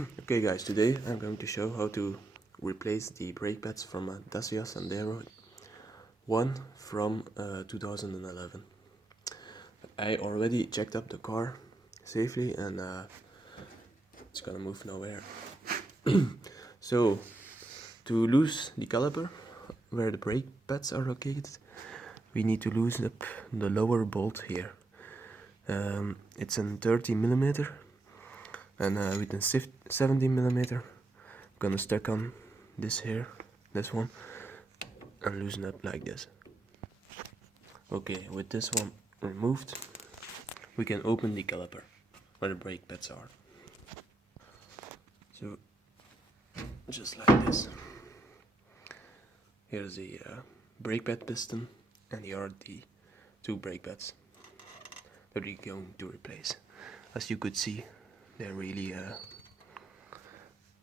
Okay guys, today I'm going to show how to replace the brake pads from a Dacia Sandero 1 from 2011. I already checked up the car safely and it's gonna move nowhere. So, to lose the caliper where the brake pads are located, we need to loosen up the lower bolt here. It's a 30mm and with a 70mm I'm gonna stuck on this here, this one, and loosen up like this. Okay, with this one removed, we can open the caliper where the brake pads are. So, just like this. Here's the brake pad piston, and here are the two brake pads that we're going to replace. As you could see, they're really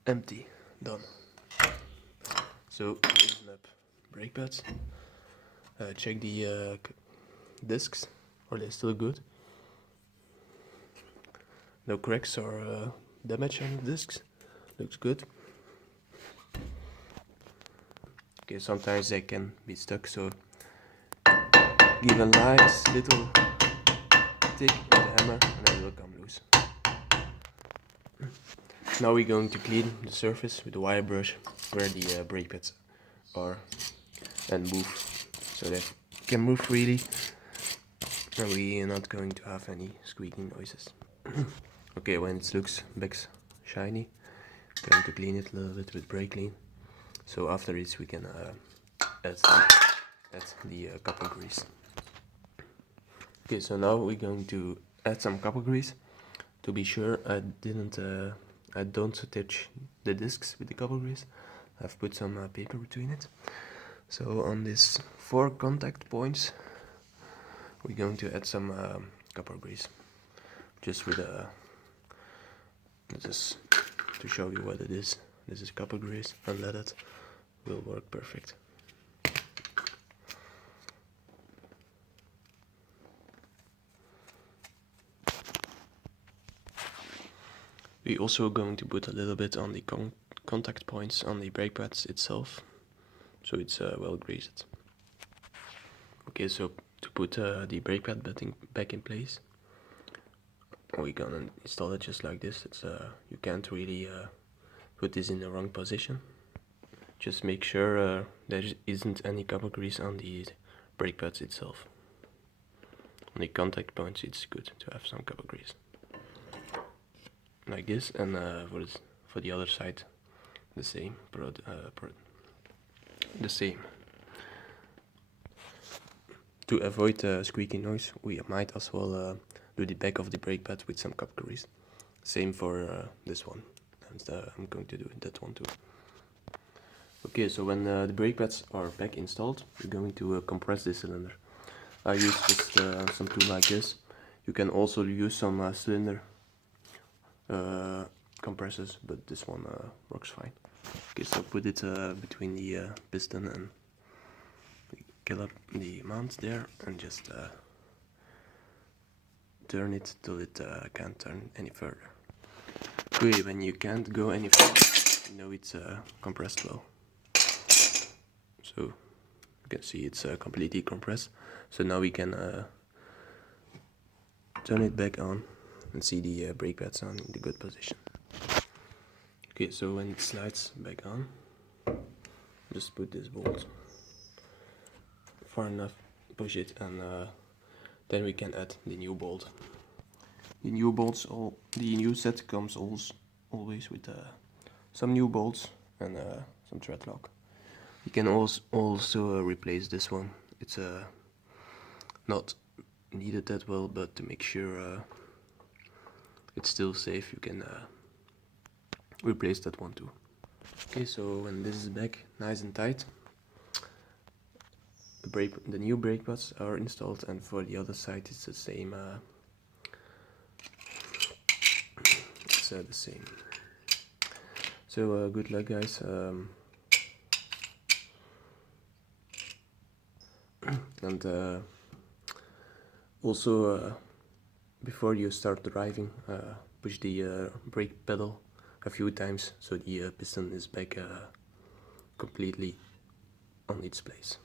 empty, done. So, loosen up brake pads. Check the discs, are they still good? No cracks or damage on the discs. Looks good. Okay, sometimes they can be stuck, so give a nice little tick with the hammer and then it will come loose. Now we're going to clean the surface with the wire brush where the brake pads are and move, so they can move freely and we are not going to have any squeaking noises. Okay, when it looks back shiny, I'm going to clean it a little bit with brake clean. So after this we can add the copper grease. Okay, so now we're going to add some copper grease. To be sure, I don't touch the discs with the copper grease. I've put some paper between it. So on these 4 contact points, we're going to add some copper grease. Just with just to show you what it is. This is copper grease, unleaded, will work perfect. We're also going to put a little bit on the contact points on the brake pads itself, so it's well greased. Okay, so to put the brake pad back in place, we're gonna install it just like this. It's you can't really put this in the wrong position. Just make sure there isn't any copper grease on the brake pads itself. On the contact points, it's good to have some copper grease. Like this, and for the other side, the same. The same. To avoid squeaky noise, we might as well do the back of the brake pad with some copper grease. Same for this one, and I'm going to do that one too. Okay, so when the brake pads are back installed, we're going to compress this cylinder. I use just some tool like this. You can also use some cylinder compressors, but this one works fine. Okay, so put it between the piston and the mount there, and just turn it till it can't turn any further. Okay, when you can't go any further, you know it's compressed well. So you can see it's completely compressed. So now we can turn it back on and see the brake pads on in the good position. Okay, so when it slides back on, just put this bolt far enough, push it, and then we can add the new bolt. The new set comes always with some new bolts and some thread lock. You can also replace this one. It's not needed that well, but to make sure it's still safe, you can replace that one too. Okay, so when this is back nice and tight, the new brake pads are installed, and for the other side it's the same. It's the same. So good luck, guys. And also before you start driving, push the brake pedal a few times so the piston is back completely on its place.